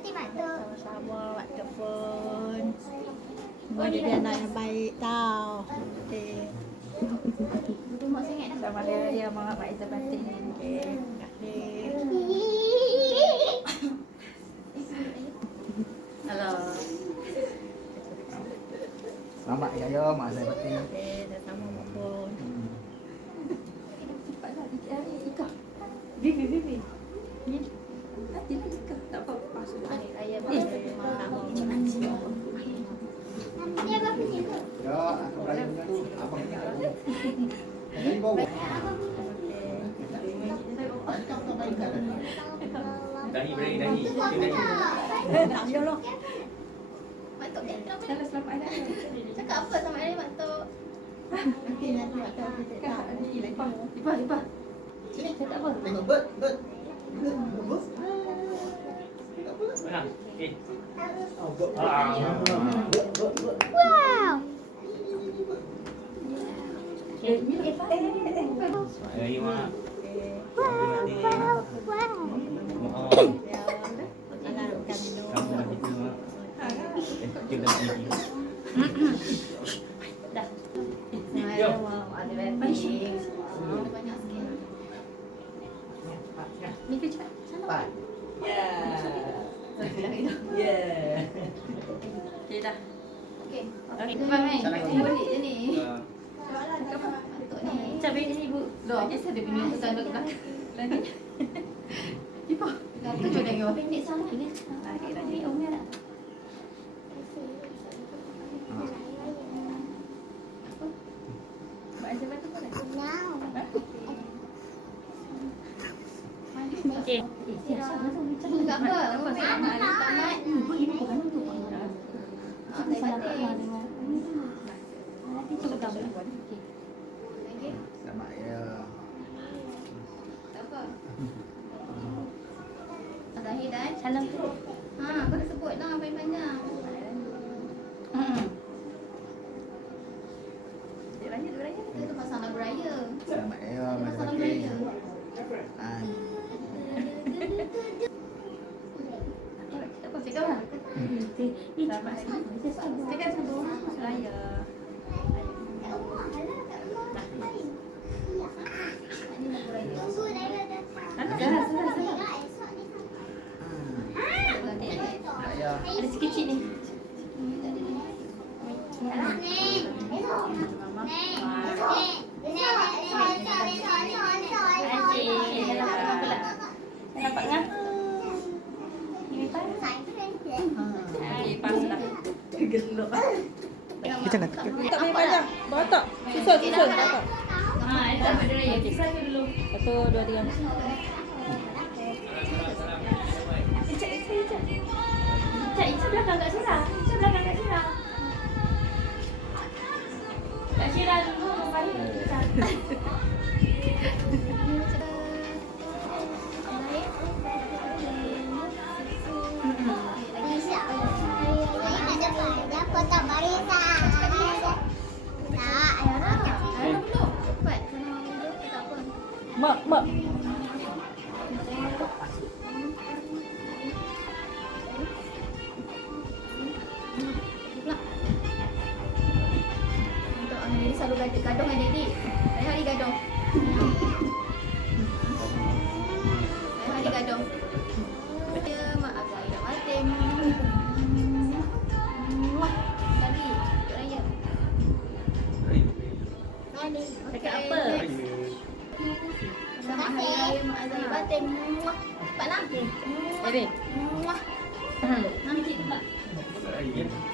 Sama-sama Mak Tok pun. Semua jadi anak yang baik tau. Okey. Sama dia Mak Izzah Batin. Okey. Terima kasih. Halo. Selamat ya Mak Izzah Batin. Okey, sama Mak pun. Bibi. Ni. Nanti nak tak apa pasal hari raya sama mengaji. Dia apa punya ke? Ya, aku berani dengan abang ni. Jadi bawa. Dahi. Tak ada lah. Mak Tok dia kenapa? Salah selamat anak. Cakap apa sama dia Mak Tok? Nanti Mak Tok kita tak. Lipat. Sini. Cakap apa? Tengok bird. Mana? Eh. Wow. Ayo Mak. Wow. Anak kami dulu. Kamu nanti tu Mak. Kita pergi. Dah. Yo. Ada banting. Banyak sikit. Mika cepat. Sana. Yeah. Okey dah. Okey. Okey. Bye. Boleh je ni. Mak Tok ni. Cabai ni ibu. Doa je saya punya pesan dok belakang. Lagi. Ibu. Kata je dah gawat pendek sangat. Ini lagi umnya dah. Mak Izzah Batin pun nak. Okey. Tak apa. Selamat. Ibu ini bukan untuk Saya batin. Nanti cuba gambar. Okey. Okey. Selamat ya. Tak apa. Zahir dan Salam tu. kau dah sebut lah panjang-panjang. Dia raya. Itu pasal lagu raya. Selamat ya Mak Izzah Pasal lagu Batin. raya. Cakap apa? Selamat cakap sebelum raya. Ini lagu raya. Ya. Ada si kecil ni. Nampak ngah? Ini pas. Okey, pas dah. Gelok. Jangan. Tak payah panjang. Batak. Susun. Batak. Ini tak ada raya. Okey, satu dulu. 1, 2, 3. Ica belakang Kak Syira. Kak Syira dulu baru Ica. Mak. Untuk Amelie selalu gaduh dengan Daddy. Hari-hari gaduh. Hari-hari gaduh. Ya, Mak Izzah Batin. Lagi, untuk raya. Cakap apa? Selamat Hari Raya Mak Izzah Batin. Cepatlah. Baby. Nanti pula.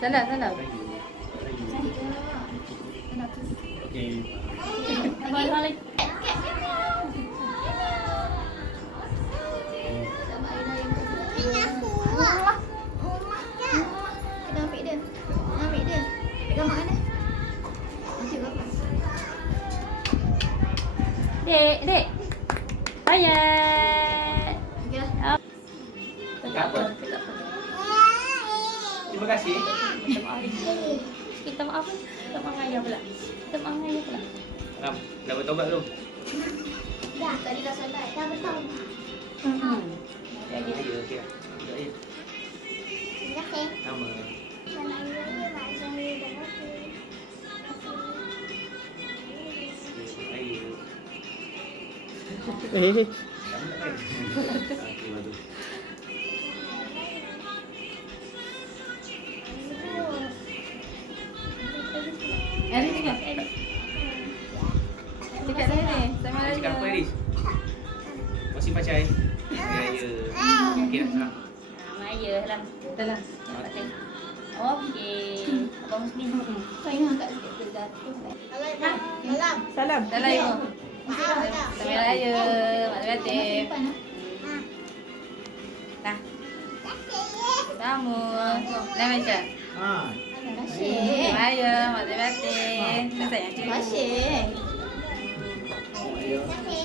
Salah. Okey. Abang lagi. Selamat Hari Raya Mak Izzah. Kena ambil dia. Pegang mak dia. Nanti berapa? Dek. Raya. Okey lah. Cakap apa? Terima kasih. Kita maaf. Kita mengayah pula. Ram, dah bertobat belum? Tadi dah solat. Dah betul. Ya, okey. kasih. Sama. Selamat hari raya Mak Zahir. Terima kasih. Ayo. Eh. Kamu tak main? Okey, bagus. Aris cakap. Cakap dah ni. Sama Nak cakap apa, raya. Aris? Masih pacai? Raya. Okey nak senang. Raya lah. Dalam. Okey. Abang Muslim. Kau ingat tak sikit tu jatuh. Dalam. Salam. Dalam ibu. Selamat raya. Mak Zatim. Dah. Sama. Dah macam. Terima kasih. Selamat raya. Mak Zatim. Dah sayang. Terima kasih.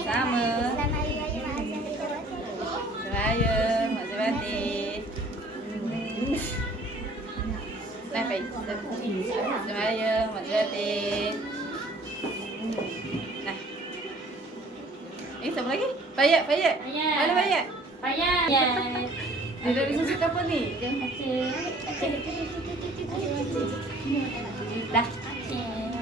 Sama. Selamat hari raya Mak Zahir. Terima kasih. Selamat raya. Mak Zatim. Dah baik. Selamat raya. Mak Zatim. Nah. Siapa lagi? Payat. Mana Payat? Payah. Dia dah bisa cakap apa ni? Macam. Dah. Macam.